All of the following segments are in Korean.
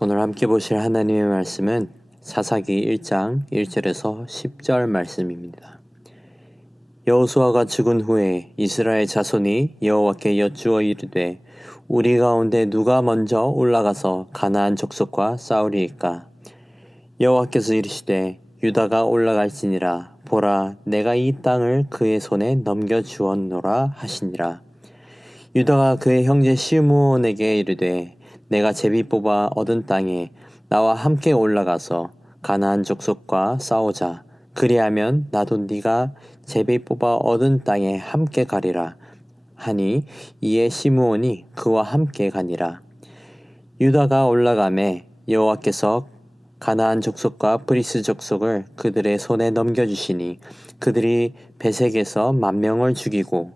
오늘 함께 보실 하나님의 말씀은 사사기 1장 1절에서 10절 말씀입니다. 여호수아가 죽은 후에 이스라엘 자손이 여호와께 여쭈어 이르되 우리 가운데 누가 먼저 올라가서 가나안 족속과 싸우리이까? 여호와께서 이르시되 유다가 올라갈지니라. 보라, 내가 이 땅을 그의 손에 넘겨주었노라 하시니라. 유다가 그의 형제 시므온에게 이르되 내가 제비 뽑아 얻은 땅에 나와 함께 올라가서 가나안 족속과 싸우자. 그리하면 나도 네가 제비 뽑아 얻은 땅에 함께 가리라 하니 이에 시므온이 그와 함께 가니라. 유다가 올라가매 여호와께서 가나안 족속과 브리스 족속을 그들의 손에 넘겨주시니 그들이 베색에서 10,000명을 죽이고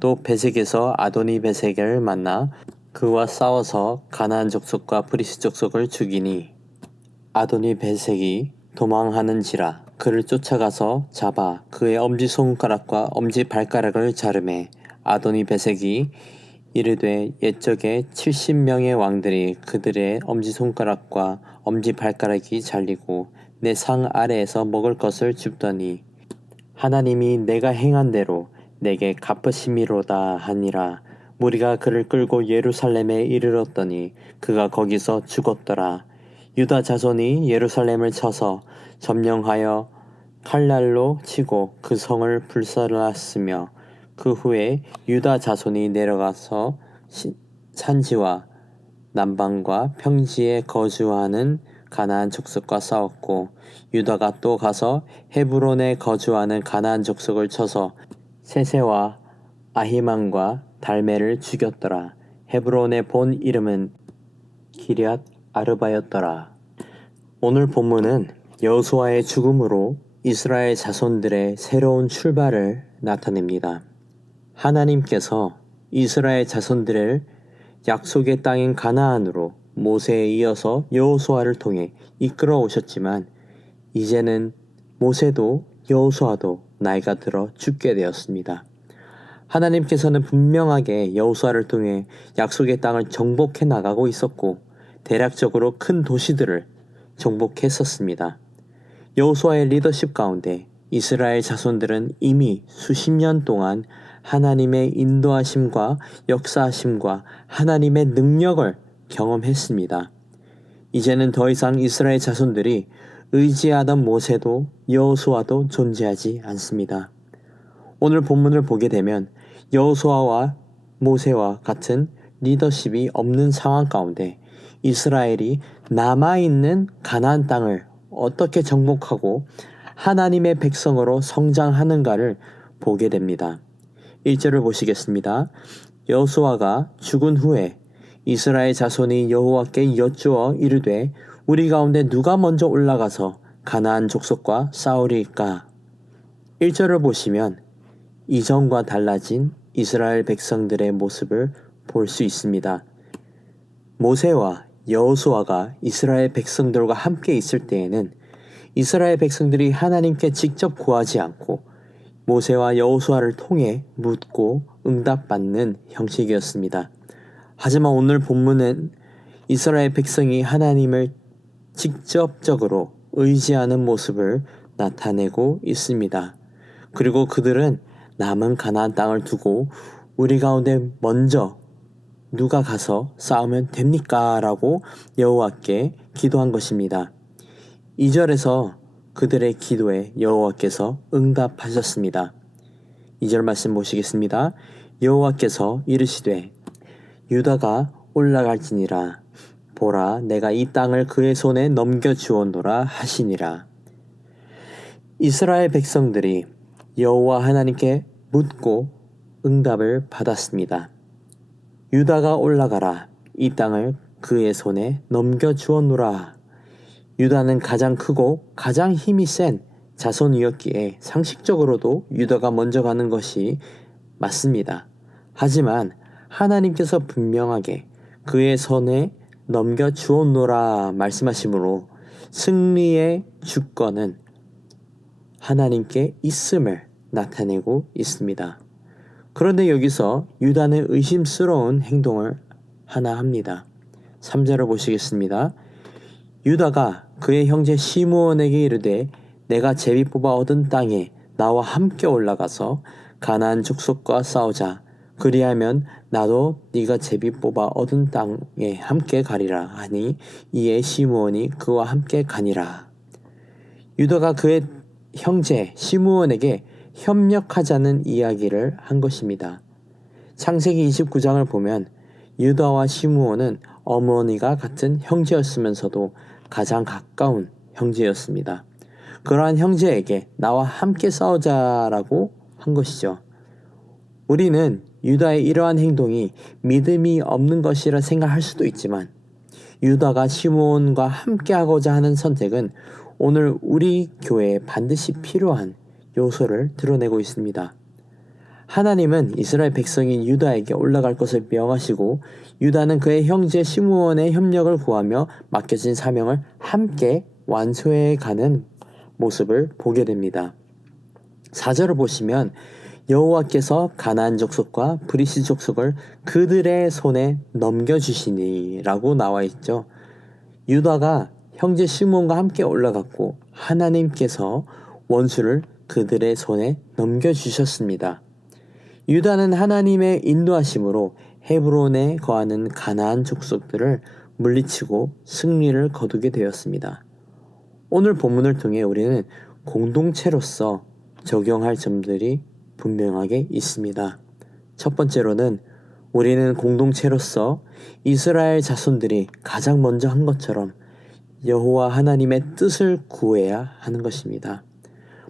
또 베색에서 아도니 베색을 만나 그와 싸워서 가나안 족속과 브리스 족속을 죽이니 아도니 베색이 도망하는지라 그를 쫓아가서 잡아 그의 엄지손가락과 엄지발가락을 자르매 아도니 베색이 이르되 옛적에 70명의 왕들이 그들의 엄지손가락과 엄지발가락이 잘리고 내 상 아래에서 먹을 것을 줍더니 하나님이 내가 행한 대로 내게 갚으심이로다 하니라. 무리가 그를 끌고 예루살렘에 이르렀더니 그가 거기서 죽었더라. 유다 자손이 예루살렘을 쳐서 점령하여 칼날로 치고 그 성을 불살랐으며 그 후에 유다 자손이 내려가서 산지와 남방과 평지에 거주하는 가나안 족속과 싸웠고 유다가 또 가서 헤브론에 거주하는 가나안 족속을 쳐서 세세와 아히만과 달메를 죽였더라. 헤브론의 본 이름은 기럇 아르바였더라. 오늘 본문은 여호수아의 죽음으로 이스라엘 자손들의 새로운 출발을 나타냅니다. 하나님께서 이스라엘 자손들을 약속의 땅인 가나안으로 모세에 이어서 여호수아를 통해 이끌어 오셨지만 이제는 모세도 여호수아도 나이가 들어 죽게 되었습니다. 하나님께서는 분명하게 여호수아를 통해 약속의 땅을 정복해 나가고 있었고 대략적으로 큰 도시들을 정복했었습니다. 여호수아의 리더십 가운데 이스라엘 자손들은 이미 수십 년 동안 하나님의 인도하심과 역사하심과 하나님의 능력을 경험했습니다. 이제는 더 이상 이스라엘 자손들이 의지하던 모세도 여호수아도 존재하지 않습니다. 오늘 본문을 보게 되면 여호수아와 모세와 같은 리더십이 없는 상황 가운데 이스라엘이 남아있는 가나안 땅을 어떻게 정복하고 하나님의 백성으로 성장하는가를 보게 됩니다. 1절을 보시겠습니다. 여호수아가 죽은 후에 이스라엘 자손이 여호와께 여쭈어 이르되 우리 가운데 누가 먼저 올라가서 가나안 족속과 싸우리이까? 1절을 보시면 이전과 달라진 이스라엘 백성들의 모습을 볼 수 있습니다. 모세와 여호수아가 이스라엘 백성들과 함께 있을 때에는 이스라엘 백성들이 하나님께 직접 구하지 않고 모세와 여호수아를 통해 묻고 응답받는 형식이었습니다. 하지만 오늘 본문은 이스라엘 백성이 하나님을 직접적으로 의지하는 모습을 나타내고 있습니다. 그리고 그들은 남은 가나안 땅을 두고 우리 가운데 먼저 누가 가서 싸우면 됩니까? 라고 여호와께 기도한 것입니다. 2절에서 그들의 기도에 여호와께서 응답하셨습니다. 2절 말씀 보시겠습니다. 여호와께서 이르시되 유다가 올라갈지니라. 보라, 내가 이 땅을 그의 손에 넘겨주었노라 하시니라. 이스라엘 백성들이 여호와 하나님께 묻고 응답을 받았습니다. 유다가 올라가라. 이 땅을 그의 손에 넘겨주었노라. 유다는 가장 크고 가장 힘이 센 자손이었기에 상식적으로도 유다가 먼저 가는 것이 맞습니다. 하지만 하나님께서 분명하게 그의 손에 넘겨주었노라 말씀하시므로 승리의 주권은 하나님께 있음을 나타내고 있습니다. 그런데 여기서 유다는 의심스러운 행동을 하나 합니다. 3절을 보시겠습니다. 유다가 그의 형제 시므온에게 이르되 내가 제비 뽑아 얻은 땅에 나와 함께 올라가서 가나안 족속과 싸우자. 그리하면 나도 네가 제비 뽑아 얻은 땅에 함께 가리라 하니 이에 시므온이 그와 함께 가니라. 유다가 그의 형제 시므온에게 협력하자는 이야기를 한 것입니다. 창세기 29장을 보면 유다와 시므온은 어머니가 같은 형제였으면서도 가장 가까운 형제였습니다. 그러한 형제에게 나와 함께 싸우자라고 한 것이죠. 우리는 유다의 이러한 행동이 믿음이 없는 것이라 생각할 수도 있지만 유다가 시므온과 함께 하고자 하는 선택은 오늘 우리 교회에 반드시 필요한 요소를 드러내고 있습니다. 하나님은 이스라엘 백성인 유다에게 올라갈 것을 명하시고 유다는 그의 형제 시므온의 협력을 구하며 맡겨진 사명을 함께 완수해 가는 모습을 보게 됩니다. 4절을 보시면 여호와께서 가나안 족속과 브리시 족속을 그들의 손에 넘겨주시니 라고 나와 있죠. 유다가 형제 시므온과 함께 올라갔고 하나님께서 원수를 그들의 손에 넘겨주셨습니다. 유다는 하나님의 인도하심으로 헤브론에 거하는 가나안 족속들을 물리치고 승리를 거두게 되었습니다. 오늘 본문을 통해 우리는 공동체로서 적용할 점들이 분명하게 있습니다. 첫 번째로는 우리는 공동체로서 이스라엘 자손들이 가장 먼저 한 것처럼 여호와 하나님의 뜻을 구해야 하는 것입니다.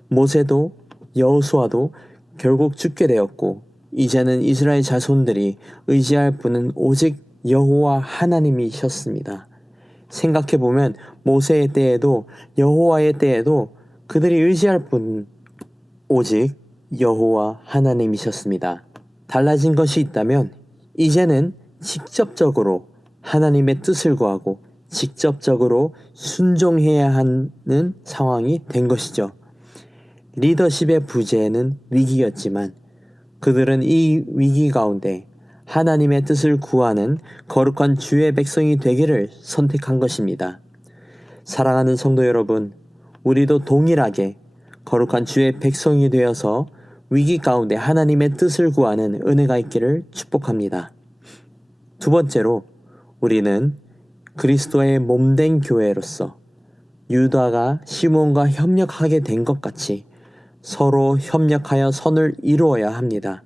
모세도 여호수아도 결국 죽게 되었고 이제는 이스라엘 자손들이 의지할 분은 오직 여호와 하나님이셨습니다. 생각해보면 모세의 때에도 여호와의 때에도 그들이 의지할 분은 오직 여호와 하나님이셨습니다. 달라진 것이 있다면 이제는 직접적으로 하나님의 뜻을 구하고 직접적으로 순종해야 하는 상황이 된 것이죠. 리더십의 부재는 위기였지만 그들은 이 위기 가운데 하나님의 뜻을 구하는 거룩한 주의 백성이 되기를 선택한 것입니다. 사랑하는 성도 여러분, 우리도 동일하게 거룩한 주의 백성이 되어서 위기 가운데 하나님의 뜻을 구하는 은혜가 있기를 축복합니다. 두 번째로 우리는 그리스도의 몸된 교회로서 유다가 시몬과 협력하게 된 것 같이 서로 협력하여 선을 이루어야 합니다.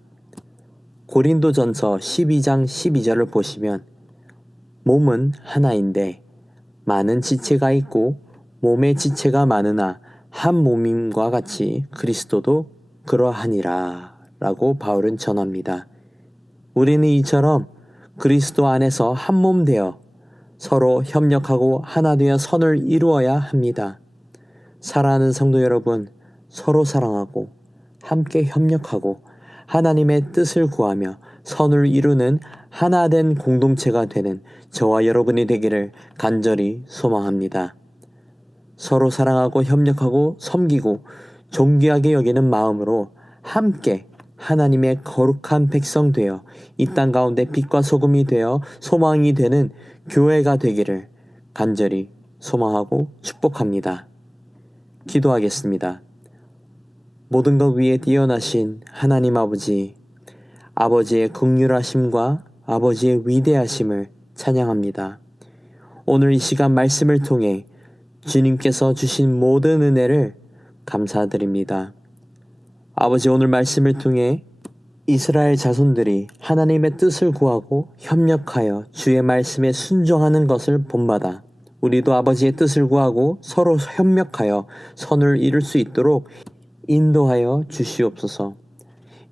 고린도전서 12장 12절을 보시면 몸은 하나인데 많은 지체가 있고 몸의 지체가 많으나 한 몸임과 같이 그리스도도 그러하니라 라고 바울은 전합니다. 우리는 이처럼 그리스도 안에서 한 몸 되어 서로 협력하고 하나 되어 선을 이루어야 합니다. 사랑하는 성도 여러분, 서로 사랑하고 함께 협력하고 하나님의 뜻을 구하며 선을 이루는 하나된 공동체가 되는 저와 여러분이 되기를 간절히 소망합니다. 서로 사랑하고 협력하고 섬기고 존귀하게 여기는 마음으로 함께 하나님의 거룩한 백성 되어 이 땅 가운데 빛과 소금이 되어 소망이 되는 교회가 되기를 간절히 소망하고 축복합니다. 기도하겠습니다. 모든 것 위에 뛰어나신 하나님 아버지, 아버지의 긍휼하심과 아버지의 위대하심을 찬양합니다. 오늘 이 시간 말씀을 통해 주님께서 주신 모든 은혜를 감사드립니다. 아버지, 오늘 말씀을 통해 이스라엘 자손들이 하나님의 뜻을 구하고 협력하여 주의 말씀에 순종하는 것을 본받아 우리도 아버지의 뜻을 구하고 서로 협력하여 선을 이룰 수 있도록 인도하여 주시옵소서.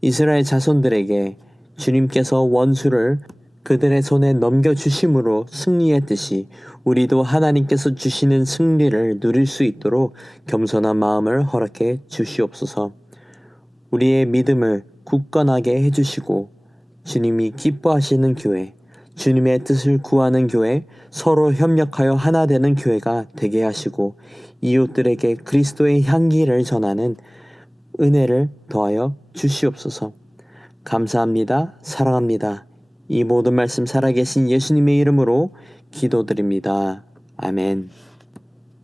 이스라엘 자손들에게 주님께서 원수를 그들의 손에 넘겨주심으로 승리했듯이 우리도 하나님께서 주시는 승리를 누릴 수 있도록 겸손한 마음을 허락해 주시옵소서. 우리의 믿음을 굳건하게 해주시고 주님이 기뻐하시는 교회, 주님의 뜻을 구하는 교회, 서로 협력하여 하나 되는 교회가 되게 하시고 이웃들에게 그리스도의 향기를 전하는 은혜를 더하여 주시옵소서. 감사합니다. 사랑합니다. 이 모든 말씀 살아계신 예수님의 이름으로 기도드립니다. 아멘.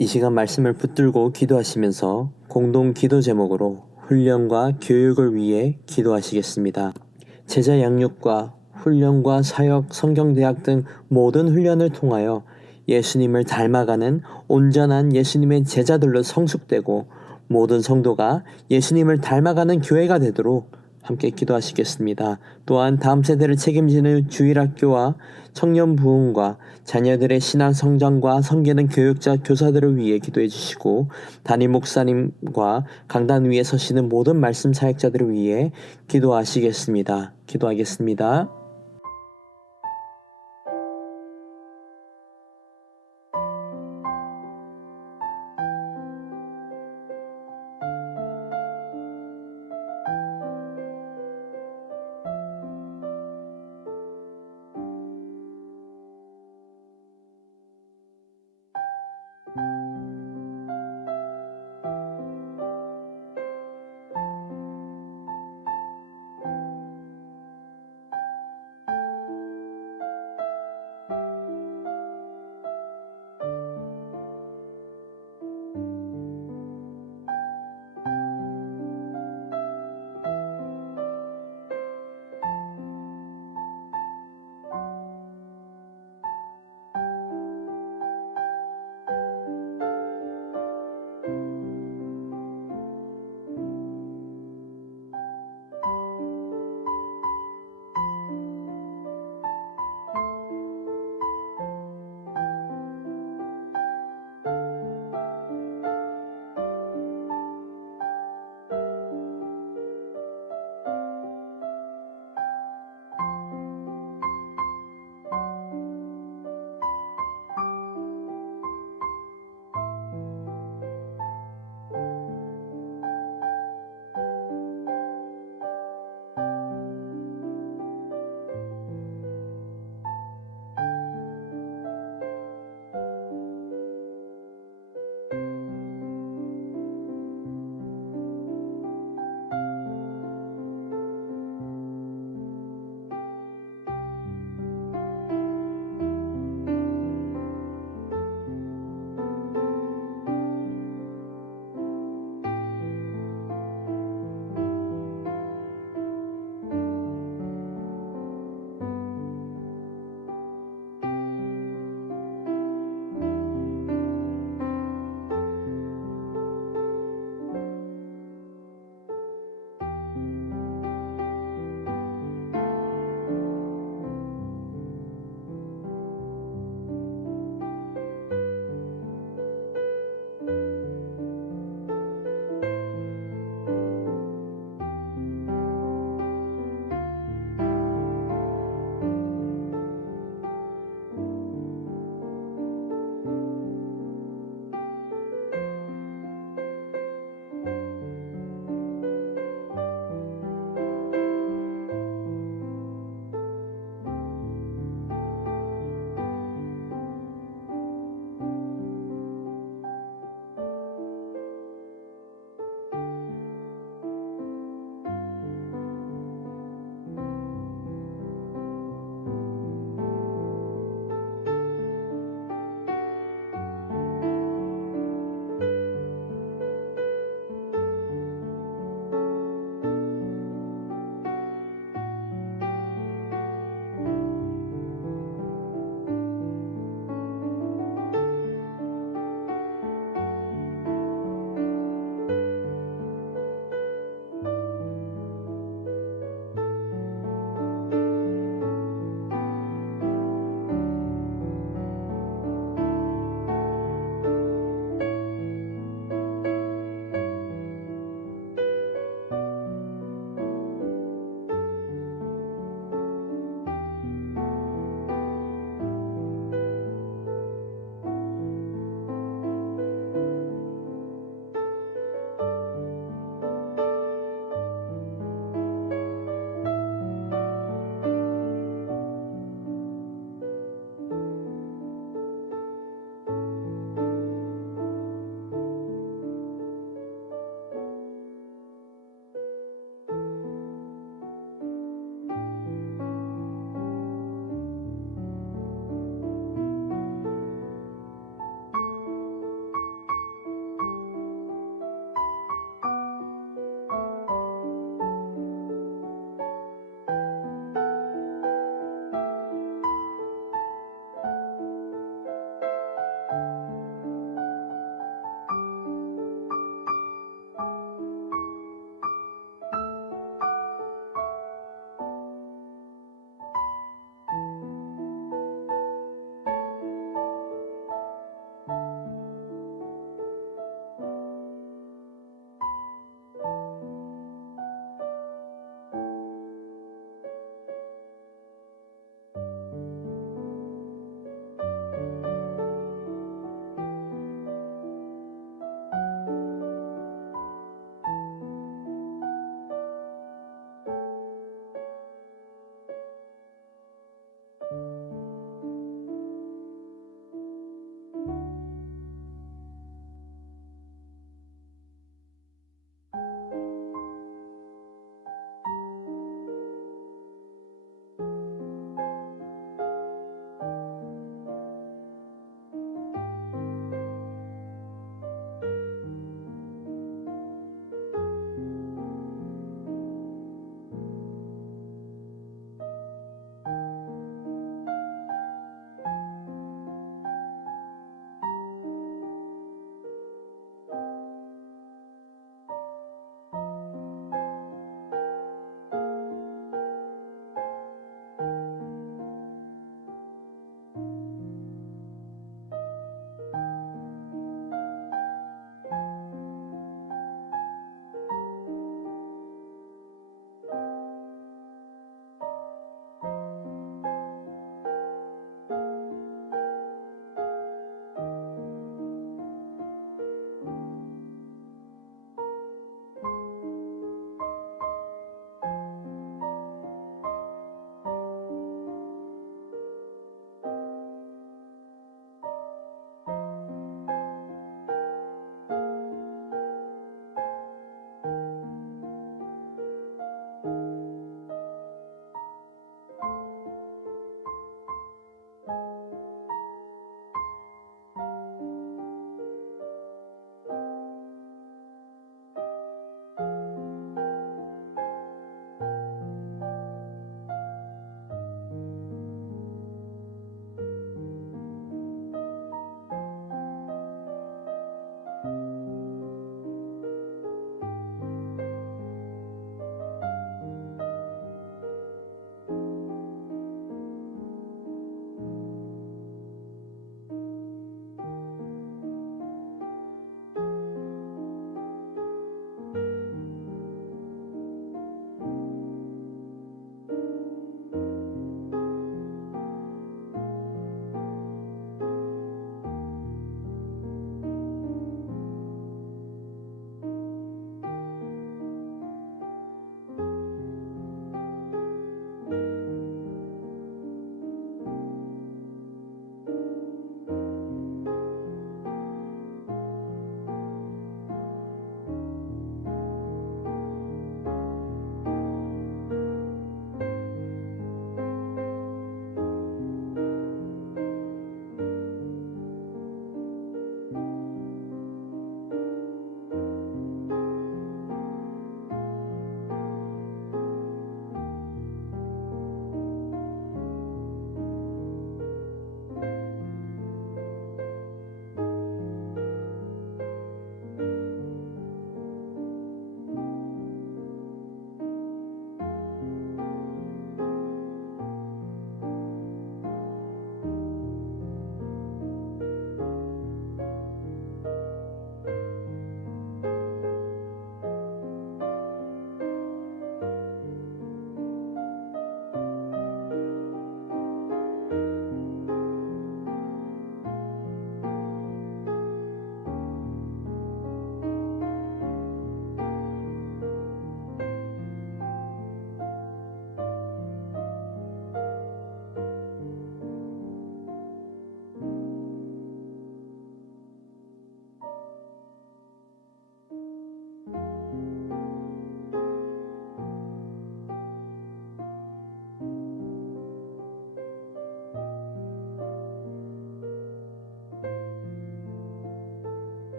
이 시간 말씀을 붙들고 기도하시면서 공동 기도 제목으로 훈련과 교육을 위해 기도하시겠습니다. 제자 양육과 훈련과 사역, 성경대학 등 모든 훈련을 통하여 예수님을 닮아가는 온전한 예수님의 제자들로 성숙되고 모든 성도가 예수님을 닮아가는 교회가 되도록 함께 기도하시겠습니다. 또한 다음 세대를 책임지는 주일학교와 청년 부흥과 자녀들의 신앙 성장과 섬기는 교육자 교사들을 위해 기도해 주시고 담임 목사님과 강단 위에 서시는 모든 말씀 사역자들을 위해 기도하시겠습니다. 기도하겠습니다.